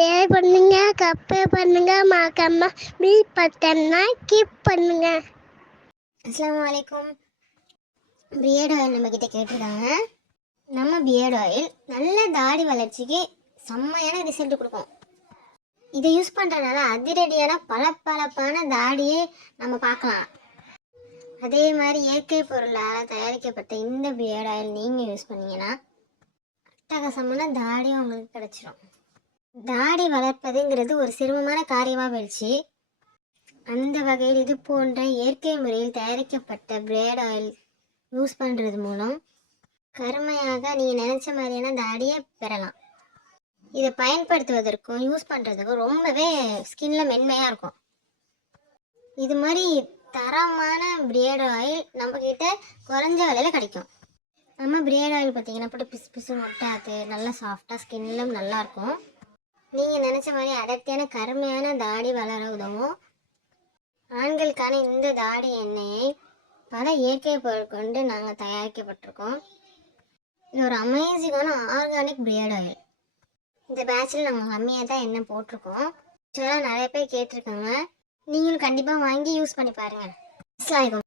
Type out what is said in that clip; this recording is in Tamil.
சப்ஸ்கிரைப் பண்ணுங்க, கமெண்ட் பண்ணுங்க, மறக்காம பெல் பட்டனை கிளிக் பண்ணுங்க. அஸ்ஸலாமு அலைக்கும். பியர்ட் ஆயில் நம்ம கிட்ட கேட்டிருக்காங்க. நம்ம பியர்ட் ஆயில் நல்ல தாடி வளர்ச்சிக்கு செம்மையான ரிசல்ட் கொடுக்கும். இதை யூஸ் பண்ணுறதுனால அதிரடியான பளபளப்பான தாடியை நம்ம பார்க்கலாம். அதே மாதிரி இயற்கை பொருளால் தயாரிக்கப்பட்ட இந்த பியர்ட் ஆயில் நீங்கள் யூஸ் பண்ணீங்கன்னா அட்டகாசமான தாடி உங்களுக்கு கிடைச்சிரும். தாடி வளர்ப்பதுங்கிறது ஒரு சிரமமான காரியமாக போயிடுச்சு. அந்த வகையில் இது போன்ற இயற்கை முறையில் தயாரிக்கப்பட்ட பியர்ட் ஆயில் யூஸ் பண்ணுறது மூலம் கருமையாக நீங்கள் நினச்ச மாதிரியான தாடியை பெறலாம். இதை பயன்படுத்துவதற்கும் யூஸ் பண்ணுறதுக்கும் ரொம்பவே ஸ்கின்ல மென்மையாக இருக்கும். இது மாதிரி தரமான பியர்ட் ஆயில் நம்மக்கிட்ட குறைஞ்ச விலையில் கிடைக்கும். நம்ம பியர்ட் ஆயில் பார்த்தீங்கன்னா போட்டு பிசு பிசு ஒட்டாது, நல்லா சாஃப்டாக ஸ்கின்லும் நல்லாயிருக்கும். நீங்கள் நினச்ச மாதிரி அடர்த்தியான கருமையான தாடி வளர உதவும். ஆண்களுக்கான இந்த தாடி எண்ணெயை பல இயற்கை பொருள் கொண்டு நாங்கள் தயாரிக்கப்பட்டிருக்கோம். இது ஒரு அமேசிங்கான ஆர்கானிக் பியர்ட் ஆயில். இந்த பேட்சில் நாங்கள் கம்மியாக தான் எண்ணெய் போட்டிருக்கோம். இதெல்லாம் நிறைய பேர் கேட்டிருக்காங்க. நீங்களும் கண்டிப்பாக வாங்கி யூஸ் பண்ணி பாருங்கள். அஸ்ஸலாமு அலைக்கும்.